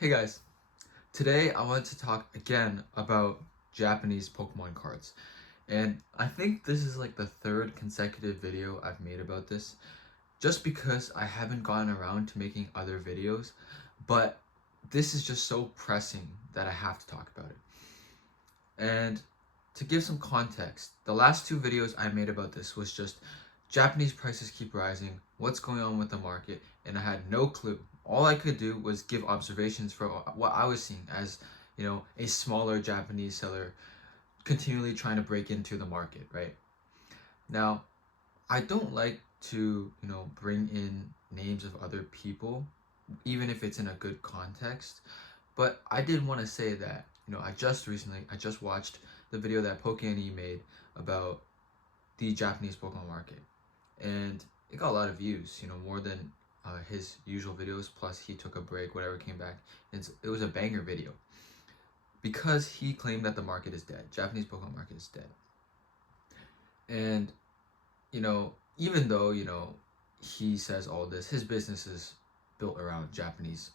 Hey guys, today I wanted to talk again about Japanese Pokemon cards. And I think this is like the third consecutive video I've made about this, just because I haven't gotten around to making other videos, but this is just so pressing that I have to talk about it. And to give some context, the last two videos I made about this was just Japanese prices keep rising, what's going on with the market, and I had no clue. All I could do was give observations for what I was seeing as, a smaller Japanese seller continually trying to break into the market, right? Now, I don't like to, bring in names of other people, even if it's in a good context. But I did want to say that, I just watched the video that PokeNE made about the Japanese Pokemon market. And it got a lot of views, more than his usual videos. Plus, he took a break, whatever, came back. It was a banger video because he claimed that the market is dead. Japanese Pokemon market is dead. And, even though, he says all this, his business is built around Japanese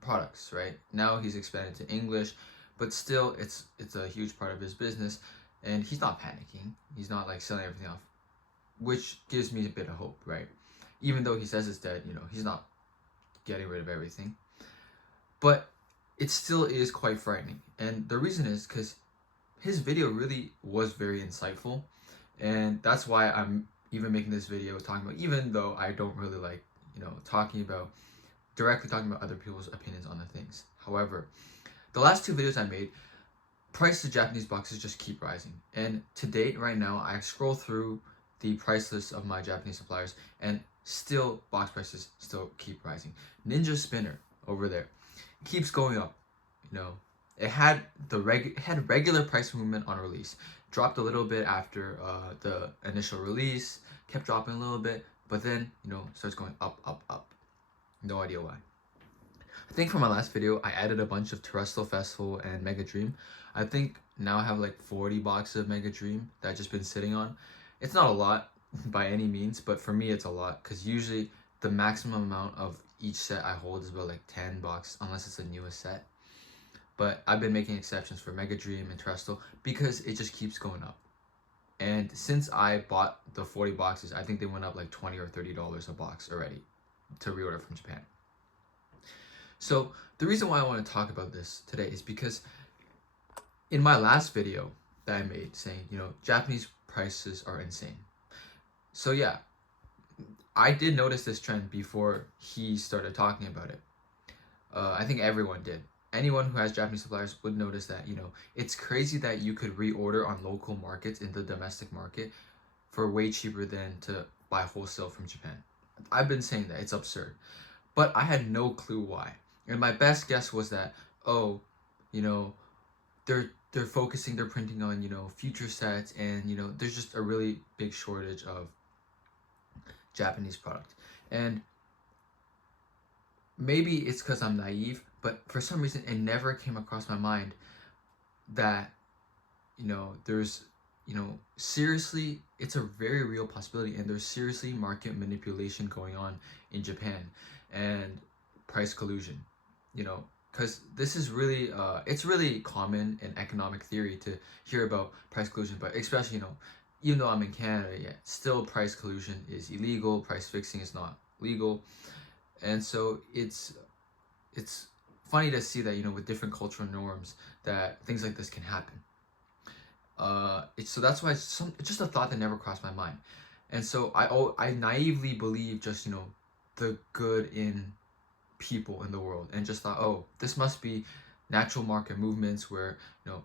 products, right? Now he's expanded to English, but still it's a huge part of his business, and he's not panicking. He's not like selling everything off, which gives me a bit of hope, right? Even though he says it's dead, he's not getting rid of everything. But it still is quite frightening. And the reason is because his video really was very insightful, and that's why I'm even making this video talking about, even though I don't really like, directly talking about other people's opinions on the things. However, the last two videos I made, price of Japanese boxes just keep rising. And to date, right now, I scroll through the price list of my Japanese suppliers, and still box prices still keep rising. Ninja Spinner over there keeps going up. It had regular price movement on release, dropped a little bit after the initial release, kept dropping a little bit, but then starts going up, up, up. No idea why. I think for my last video, I added a bunch of Terrestrial Festival and Mega Dream. I think now I have like 40 boxes of Mega Dream that I've just been sitting on. It's not a lot by any means, but for me it's a lot because usually the maximum amount of each set I hold is about like 10 boxes unless it's the newest set. But I've been making exceptions for Mega Dream and Terrestrial because it just keeps going up. And since I bought the 40 boxes, I think they went up like $20 or $30 a box already to reorder from Japan. So the reason why I want to talk about this today is because in my last video that I made saying, Japanese prices are insane. So yeah, I did notice this trend before he started talking about it. I think everyone did. Anyone who has Japanese suppliers would notice that, it's crazy that you could reorder on local markets in the domestic market for way cheaper than to buy wholesale from Japan. I've been saying that, it's absurd. But I had no clue why. And my best guess was that, they're focusing, they're printing on, future sets, and, there's just a really big shortage of Japanese product. And maybe it's because I'm naive, but for some reason it never came across my mind that, there's, seriously, it's a very real possibility, and there's seriously market manipulation going on in Japan and price collusion, because this is really, it's really common in economic theory to hear about price collusion, but especially, even though I'm in Canada, yeah, still price collusion is illegal, price fixing is not legal. And so it's funny to see that, with different cultural norms, that things like this can happen. So that's why it's just a thought that never crossed my mind. And so I naively believe just, the good in people in the world, and just thought, oh, this must be natural market movements where,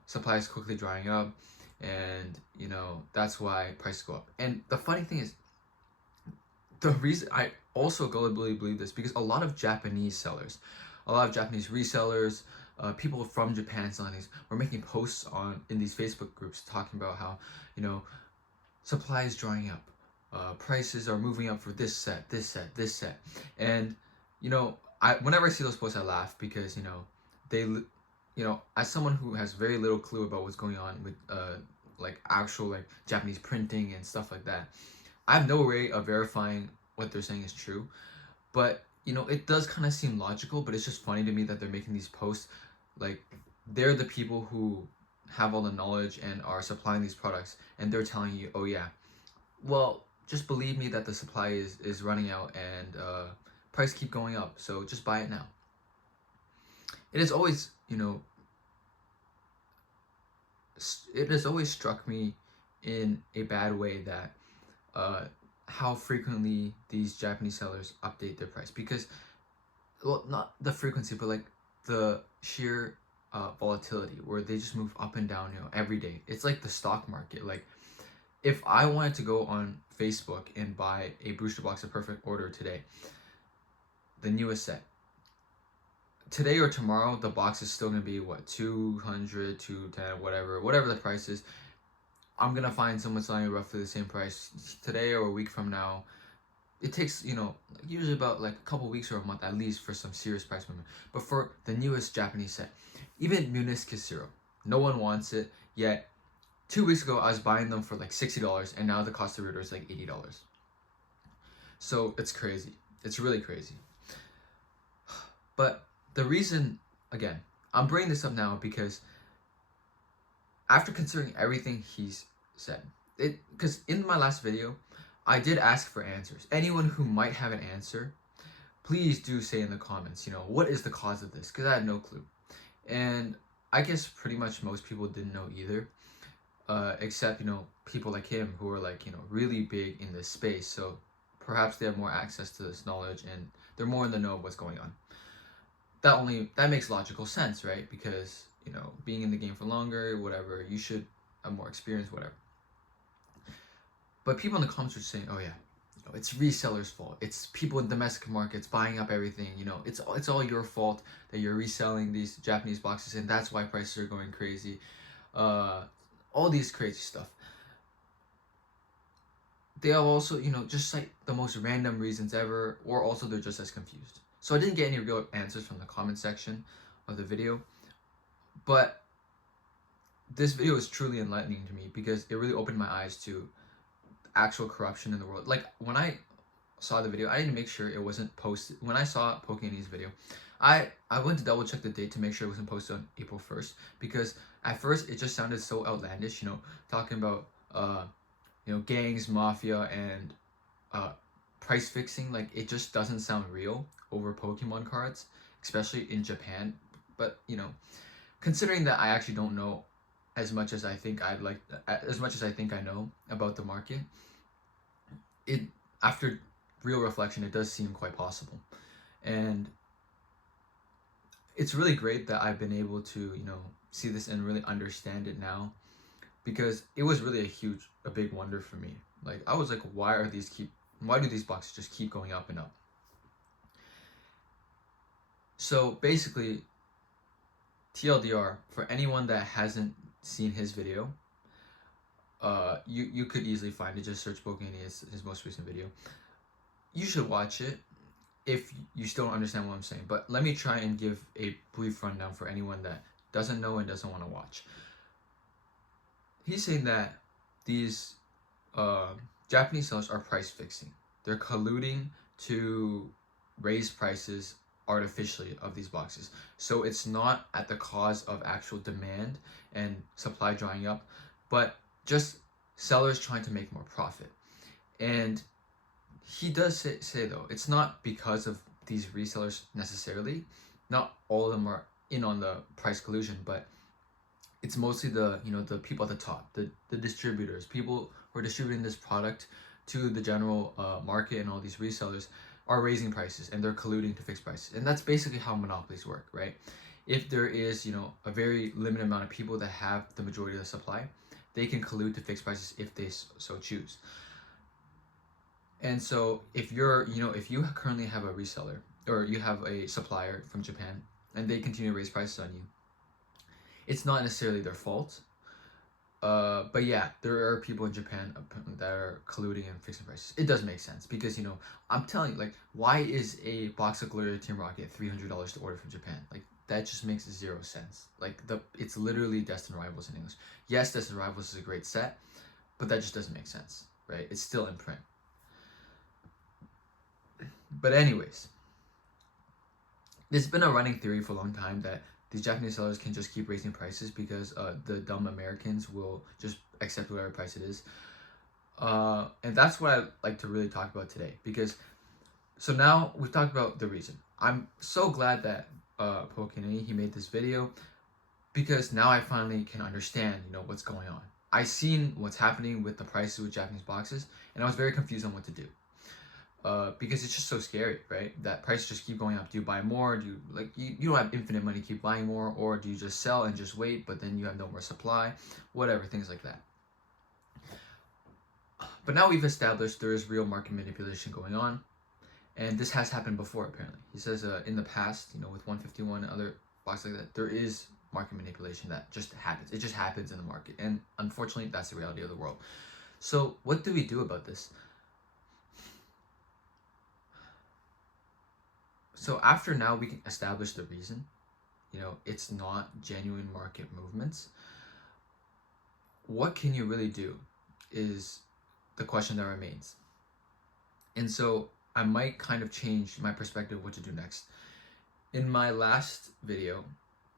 supply is quickly drying up, and, that's why prices go up. And the funny thing is, the reason I also gullibly believe this, because a lot of Japanese sellers, a lot of Japanese resellers, people from Japan selling these, were making posts in these Facebook groups talking about how, supply is drying up, prices are moving up for this set, this set, this set. And, whenever I see those posts, I laugh because, they, as someone who has very little clue about what's going on with, like actual like Japanese printing and stuff like that, I have no way of verifying what they're saying is true. But it does kind of seem logical, but it's just funny to me that they're making these posts. Like, they're the people who have all the knowledge and are supplying these products, and they're telling you, oh yeah, well, just believe me that the supply is running out, and price keep going up, so just buy it now. It has always, it has always struck me in a bad way that uh, how frequently these Japanese sellers update their price, because, well, not the frequency, but like the sheer volatility, where they just move up and down, every day. It's like the stock market. Like, if I wanted to go on Facebook and buy a booster box of Perfect Order today, the newest set, today or tomorrow, the box is still gonna be what, 200, 210, whatever the price is. I'm gonna find someone selling roughly the same price today or a week from now. It takes, usually about like a couple weeks or a month at least for some serious price movement. But for the newest Japanese set, even Munis Zero, no one wants it yet. 2 weeks ago, I was buying them for like $60, and now the cost of reader is like $80. So it's crazy. It's really crazy. But the reason, again, I'm bringing this up now because after considering everything he's said, because in my last video, I did ask for answers. Anyone who might have an answer, please do say in the comments, what is the cause of this? Because I had no clue. And I guess pretty much most people didn't know either, except, people like him who are like, really big in this space. So perhaps they have more access to this knowledge and they're more in the know of what's going on. That makes logical sense, right? Because, being in the game for longer, whatever, you should have more experience, whatever. But people in the comments were saying, oh yeah, it's resellers' fault. It's people in domestic markets buying up everything. It's all your fault that you're reselling these Japanese boxes, and that's why prices are going crazy. All these crazy stuff. They have also, just like the most random reasons ever, or also they're just as confused. So I didn't get any real answers from the comment section of the video, but this video is truly enlightening to me because it really opened my eyes to actual corruption in the world. Like, when I saw the video, I need to make sure it wasn't posted. When I saw PokeNE's video, I went to double check the date to make sure it wasn't posted on April 1st, because at first it just sounded so outlandish, talking about gangs, mafia, and price fixing. Like, it just doesn't sound real over Pokemon cards, especially in Japan. But considering that I actually don't know as much as I think I know about the market, after real reflection, it does seem quite possible. And it's really great that I've been able to, see this and really understand it now, because it was really a big wonder for me. Like, I was like, why do these boxes just keep going up and up? So basically, TLDR, for anyone that hasn't seen his video, you could easily find it. Just search PokeNE as his most recent video. You should watch it if you still don't understand what I'm saying. But let me try and give a brief rundown for anyone that doesn't know and doesn't want to watch. He's saying that these Japanese sellers are price fixing. They're colluding to raise prices artificially of these boxes. So it's not at the cause of actual demand and supply drying up, but just sellers trying to make more profit. And he does say though, it's not because of these resellers necessarily. Not all of them are in on the price collusion, but it's mostly the the people at the top, the distributors, people who are distributing this product to the general market, and all these resellers are raising prices and they're colluding to fix prices. And that's basically how monopolies work, right? If there is a very limited amount of people that have the majority of the supply, they can collude to fix prices if they so choose. And so if if you currently have a reseller, or you have a supplier from Japan, and they continue to raise prices on you, it's not necessarily their fault. But yeah, there are people in Japan that are colluding and fixing prices. It does make sense because, I'm telling you, like, why is a box of Gloria Team Rocket $300 to order from Japan? Like, that just makes zero sense. Like, it's literally Destined Rivals in English. Yes, Destined Rivals is a great set, but that just doesn't make sense, right? It's still in print. But anyways, there's been a running theory for a long time that these Japanese sellers can just keep raising prices because the dumb Americans will just accept whatever price it is. And that's what I like to really talk about today, because so now we've talked about the reason. I'm so glad that PokeNE, he made this video, because now I finally can understand, what's going on. I seen what's happening with the prices with Japanese boxes, and I was very confused on what to do. Because it's just so scary, right? That prices just keep going up. Do you buy more? Do you you don't have infinite money, keep buying more, or do you just sell and just wait, but then you have no more supply, whatever, things like that. But now we've established there is real market manipulation going on, and this has happened before apparently. He says in the past, with 151 and other boxes like that, there is market manipulation that just happens. It just happens in the market, and unfortunately, that's the reality of the world. So what do we do about this? So after now we can establish the reason, it's not genuine market movements. What can you really do is the question that remains. And so I might kind of change my perspective of what to do next. In my last video,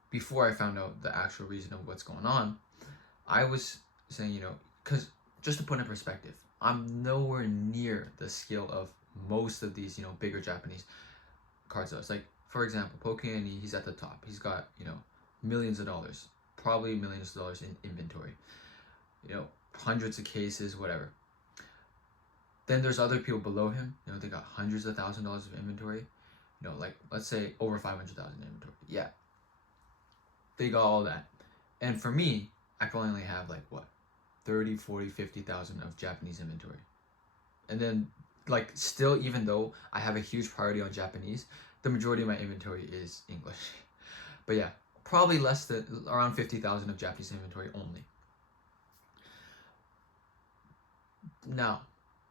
before I found out the actual reason of what's going on, I was saying, because just to put in perspective, I'm nowhere near the skill of most of these, bigger Japanese card sellers. Like, for example, PokeNE, he's at the top. He's got, millions of dollars, probably millions of dollars in inventory, hundreds of cases, whatever. Then there's other people below him, they got hundreds of $1,000s of inventory, like let's say over 500,000 inventory. Yeah, they got all that. And for me, I can only have like what, 30, 40, 50,000 of Japanese inventory. And then still, even though I have a huge priority on Japanese, the majority of my inventory is English. But yeah, probably less than around 50,000 of Japanese inventory only. Now,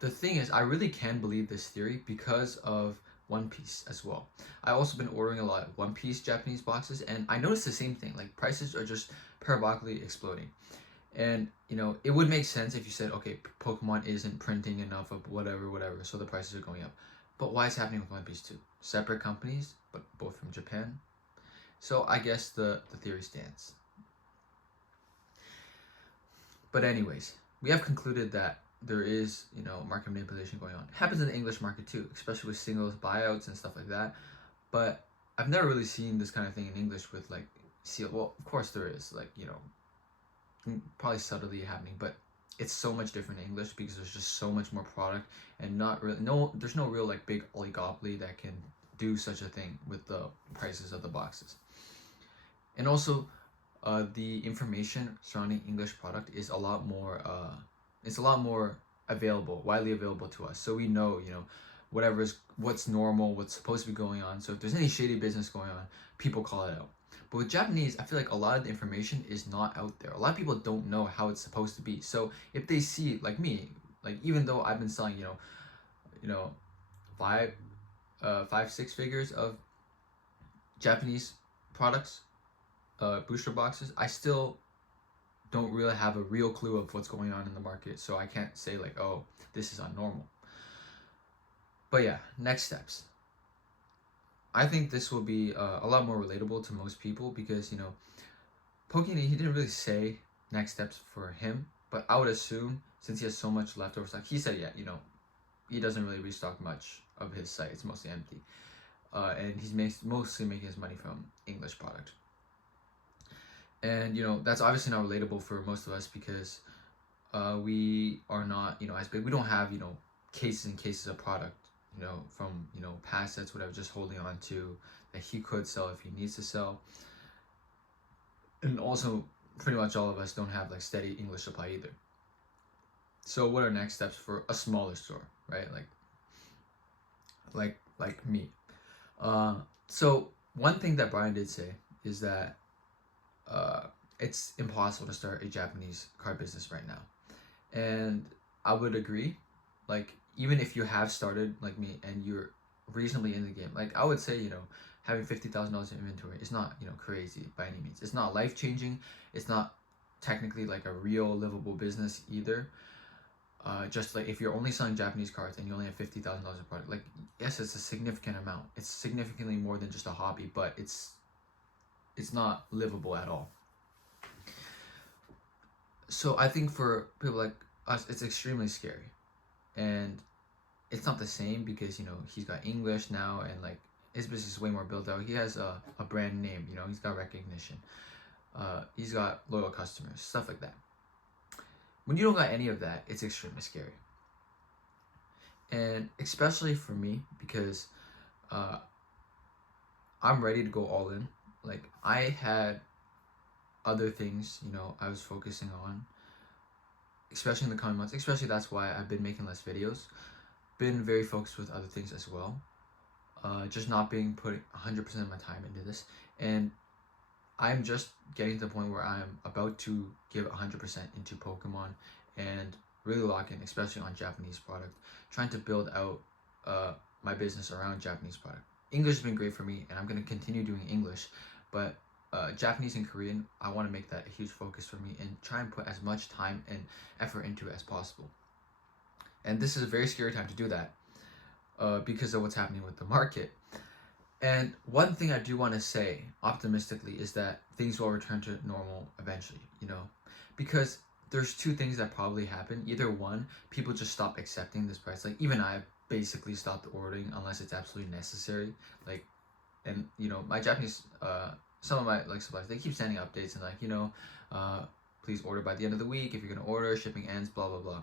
the thing is, I really can believe this theory because of One Piece as well. I've also been ordering a lot of One Piece Japanese boxes, and I noticed the same thing. Like, prices are just parabolically exploding. And, it would make sense if you said, okay, Pokemon isn't printing enough of whatever, so the prices are going up. But why is it happening with One Piece too? Separate companies, but both from Japan. So I guess the theory stands. But anyways, we have concluded that there is, market manipulation going on. It happens in the English market too, especially with singles buyouts and stuff like that. But I've never really seen this kind of thing in English with seal. Well, of course there is, probably subtly happening, but it's so much different in English because there's just so much more product, and there's no real big oligopoly that can do such a thing with the prices of the boxes. And also, the information surrounding English product is a lot more widely available to us. So we know, what's normal, what's supposed to be going on. So if there's any shady business going on, people call it out. But with Japanese, I feel like a lot of the information is not out there. A lot of people don't know how it's supposed to be. So if they see, like me, even though I've been selling, 5-6 figures of Japanese products, booster boxes, I still don't really have a real clue of what's going on in the market. So I can't say oh, this is unnormal. But yeah, next steps. I think this will be a lot more relatable to most people because, PokeNE, he didn't really say next steps for him, but I would assume since he has so much leftover stock, he said, he doesn't really restock much of his site. It's mostly empty. And he's mostly making his money from English product. And, that's obviously not relatable for most of us because we are not, as big. We don't have, cases and cases of product, from, past sets, whatever, just holding on to that he could sell if he needs to sell. And also, pretty much all of us don't have steady English supply either. So what are next steps for a smaller store, right? Like me. So one thing that Brian did say is that it's impossible to start a Japanese card business right now. And I would agree. Even if you have started like me and you're reasonably in the game, I would say, having $50,000 in inventory is not, crazy by any means. It's not life-changing. It's not technically a real livable business either. Just like if you're only selling Japanese cards and you only have $50,000 of product, like yes, it's a significant amount. It's significantly more than just a hobby, but it's not livable at all. So I think for people like us, it's extremely scary, and it's not the same because he's got English now, and like his business is way more built out. He has a brand name, he's got recognition, he's got loyal customers, stuff like that. When you don't got any of that, it's extremely scary. And especially for me, because I'm ready to go all in. Like I had other things, I was focusing on, especially in the coming months. Especially that's why I've been making less videos. Been very focused with other things as well. Just not being putting 100% of my time into this. And I'm just getting to the point where I'm about to give 100% into Pokemon and really lock in, especially on Japanese product. Trying to build out my business around Japanese product. English has been great for me, and I'm going to continue doing English, but Japanese and Korean, I want to make that a huge focus for me and try and put as much time and effort into it as possible. And this is a very scary time to do that because of what's happening with the market. And one thing I do want to say optimistically is that things will return to normal eventually, because there's two things that probably happen. Either one, people just stop accepting this price. Like even I basically stopped ordering unless it's absolutely necessary. Like, and my Japanese, some of my like suppliers, they keep sending updates and like, please order by the end of the week. If you're gonna order, shipping ends, blah blah blah.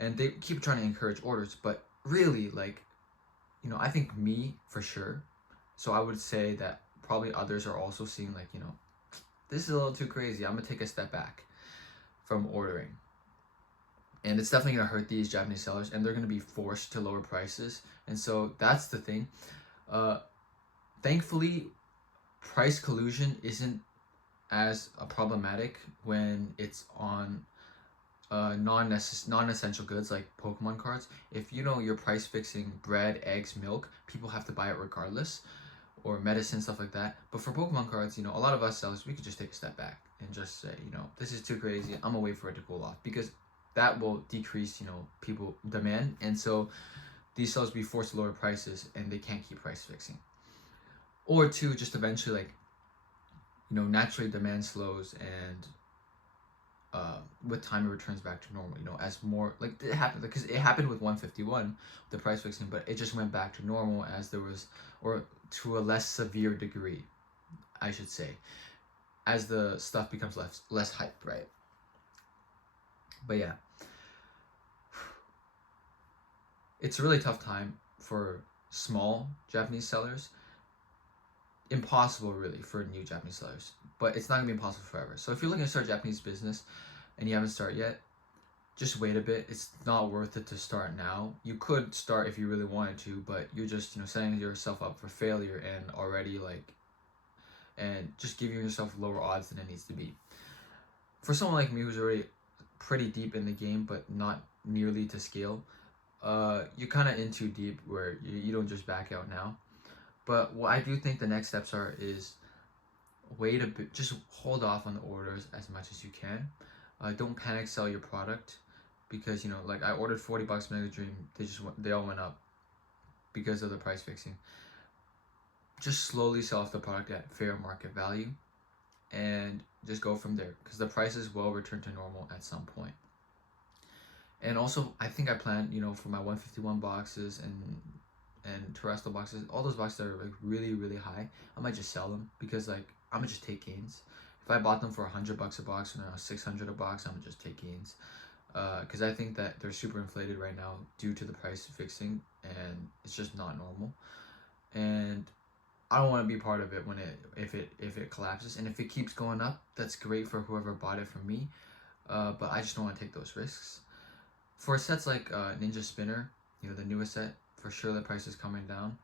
And they keep trying to encourage orders, but really, like, I think me for sure. So I would say that probably others are also seeing like, this is a little too crazy. I'm gonna take a step back from ordering. And it's definitely gonna hurt these Japanese sellers, and they're gonna be forced to lower prices. And so that's the thing. Thankfully, price collusion isn't as problematic when it's on non-essential goods like Pokemon cards. If you're price fixing bread, eggs, milk, people have to buy it regardless, or medicine, stuff like that. But for Pokemon cards, a lot of us sellers, we could just take a step back and just say, this is too crazy. I'm gonna wait for it to cool off, because that will decrease, people demand, and so these sellers will be forced to lower prices, and they can't keep price fixing. Or two, just eventually, like, naturally demand slows, and with time it returns back to normal, as more, like, it happened, because it happened with 151, the price fixing, but it just went back to normal as there was, or to a less severe degree, I should say, as the stuff becomes less hype, right? But yeah, it's a really tough time for small Japanese sellers. Impossible really for new Japanese sellers, but it's not gonna be impossible forever. So if you're looking to start a Japanese business and you haven't started yet, just wait a bit. It's not worth it to start now. You could start if you really wanted to, but you're just setting yourself up for failure, and already and just giving yourself lower odds than it needs to be. For someone like me who's already pretty deep in the game but not nearly to scale, you're kind of in too deep where you don't just back out now. But what I do think the next steps is wait a bit, just hold off on the orders as much as you can. Don't panic sell your product, because like I ordered $40 Mega Dream, they all went up because of the price fixing. Just slowly sell off the product at fair market value, and just go from there, because the prices will return to normal at some point. And also, I think I plan, for my 151 boxes and terrestrial boxes, all those boxes that are like really really high, I might just sell them, because like I'm gonna just take gains. If I bought them for $100 a box and now $600 a box, I'm gonna just take gains, because I think that they're super inflated right now due to the price fixing, and it's just not normal. And I don't want to be part of it if it collapses. And if it keeps going up, that's great for whoever bought it from me, but I just don't want to take those risks. For sets like Ninja Spinner, the newest set, for sure the price is coming down.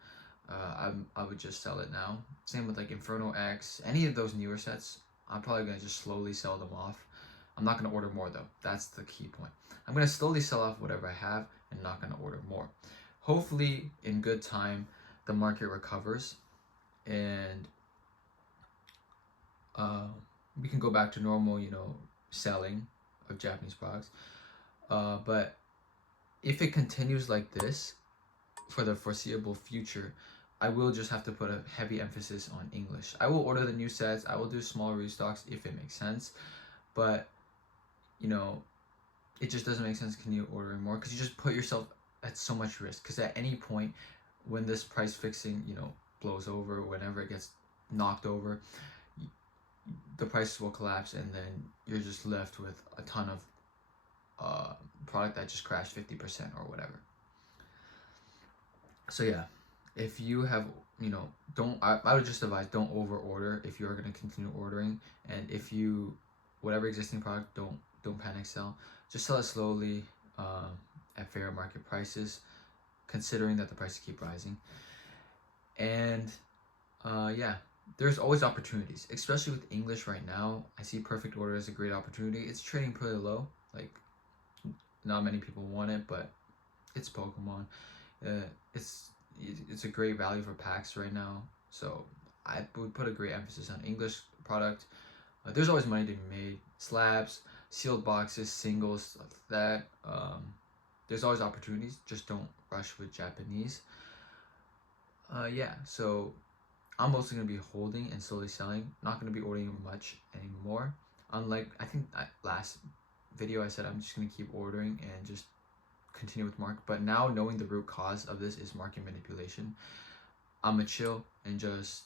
I would just sell it now. Same with like Inferno X, any of those newer sets, I'm probably gonna just slowly sell them off. I'm not gonna order more though. That's the key point. I'm gonna slowly sell off whatever I have and not gonna order more. Hopefully, in good time, the market recovers, and we can go back to normal, selling of Japanese products. But if it continues like this for the foreseeable future, I will just have to put a heavy emphasis on English. I will order the new sets. I will do small restocks if it makes sense, but you know, it just doesn't make sense to continue ordering more because you just put yourself at so much risk. Because at any point, when this price fixing, blows over, whenever it gets knocked over, the prices will collapse, and then you're just left with a ton of product that just crashed 50% or whatever. So yeah, if you have, don't, I would just advise don't over order if you are going to continue ordering, and if you, whatever existing product, don't panic sell. Just sell it slowly at fair market prices, considering that the prices keep rising. And yeah, there's always opportunities, especially with English right now. I see perfect order as a great opportunity. It's trading pretty low, like not many people want it, but it's Pokemon. It's a great value for packs right now, so I would put a great emphasis on English product. There's always money to be made. Slabs, sealed boxes, singles, stuff like that. There's always opportunities. Just don't rush with Japanese. Yeah, so I'm mostly going to be holding and slowly selling. Not going to be ordering much anymore. Unlike, I think last video I said I'm just going to keep ordering and just continue with market. But now knowing the root cause of this is market manipulation, I'm going to chill and just,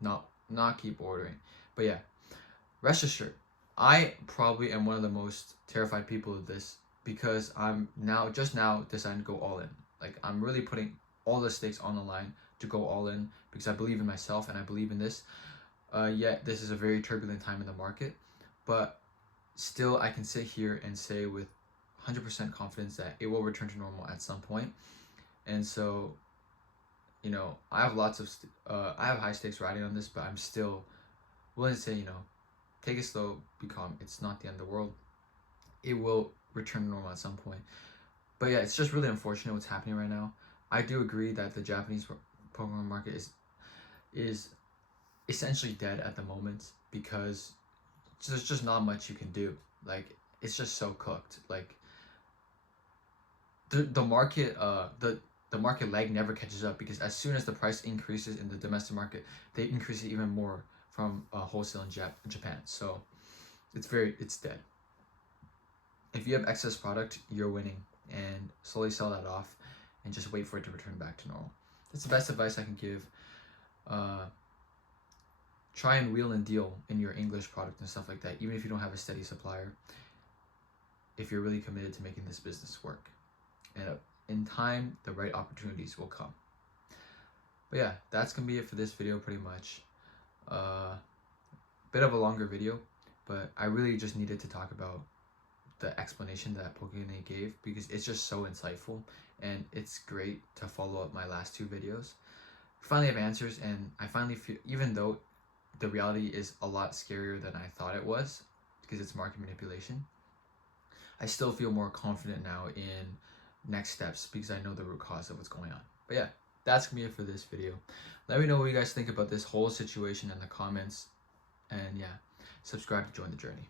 not keep ordering. But yeah, rest assured, I probably am one of the most terrified people of this because I'm just now deciding to go all in. Like, I'm really putting all the stakes on the line to go all in because I believe in myself and I believe in this. Yet this is a very turbulent time in the market, but still I can sit here and say with 100% confidence that it will return to normal at some point. And so, I have lots of I have high stakes riding on this, but I'm still willing to say, take it slow, be calm. It's not the end of the world. It will return to normal at some point. But yeah, it's just really unfortunate what's happening right now. I do agree that the Japanese Pokemon market is essentially dead at the moment because there's just not much you can do. Like, it's just so cooked. Like, the market the market lag never catches up because as soon as the price increases in the domestic market, they increase it even more from wholesale in Japan. So it's dead. If you have excess product, you're winning, and slowly sell that off and just wait for it to return back to normal. That's the best advice I can give. Try and wheel and deal in your English product and stuff like that, even if you don't have a steady supplier, if you're really committed to making this business work. And in time, the right opportunities will come. But yeah, that's gonna be it for this video pretty much. Bit of a longer video, but I really just needed to talk about the explanation that PokeNE gave because it's just so insightful, and it's great to follow up my last two videos. I finally have answers, and I finally feel, even though the reality is a lot scarier than I thought it was because it's market manipulation, I still feel more confident now in next steps because I know the root cause of what's going on. But yeah, that's gonna be it for this video. Let me know what you guys think about this whole situation in the comments, and yeah, subscribe to join the journey.